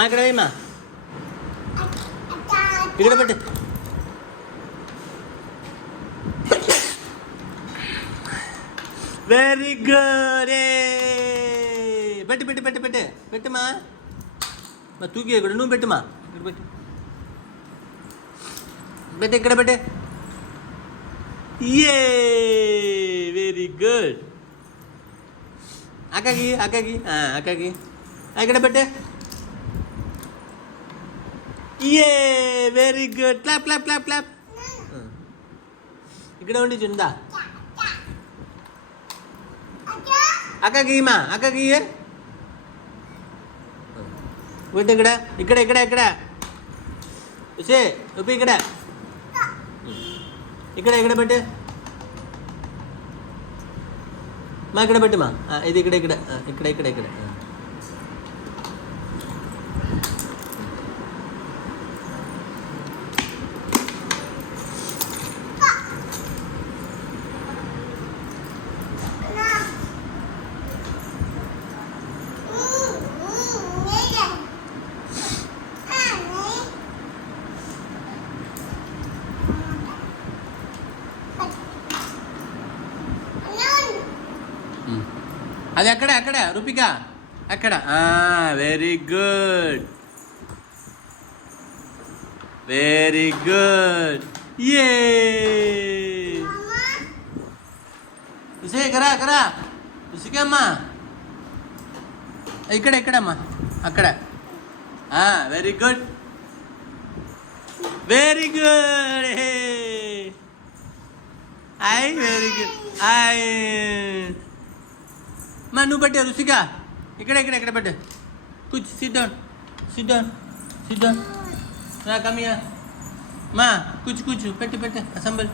మా ఇక్కడ వేయమ్మా, ఇక్కడ పెట్టు. Very good. పెట్టు పెట్టు పెట్టు పెట్టు పెట్టుమా. మా తూకి ఇక్కడ నువ్వు పెట్టుమా. ఇక్కడ పెట్టు పెట్టు ఇక్కడ పెట్టే. A very good. అక్కకి అక్కకి అక్కకి ఇక్కడ పెట్టే. A very good. Clap clap clap clap. ఇక్కడ ఉండి చుందా అక్కకి మా అక్కకి పెట్టు. ఇక్కడ ఇక్కడ ఇక్కడ ఇక్కడ వచ్చే ఉప్పి ఇక్కడ ఇక్కడ ఇక్కడ పెట్టు మా. ఇక్కడ పెట్టు మా. ఇది ఇక్కడ ఇక్కడ ఇక్కడ ఇక్కడ ఇక్కడ. అది అక్కడ అక్కడ రూపిక అక్కడ. Very good very good. ఏ కరా కరా రుసికమ్మా. ఇక్కడ ఎక్కడమ్మా అక్కడ. Very good very good. ఐ వెరీ గుడ్. ఐ మా నువ్వు పెట్టే రుసిక ఇక్కడ ఇక్కడ ఇక్కడ పెట్టే. కూర్చు. Sit down sit down sit down. కమియా మా కూర్చు కూర్చు. పెట్టు పెట్టు అసెంబల్.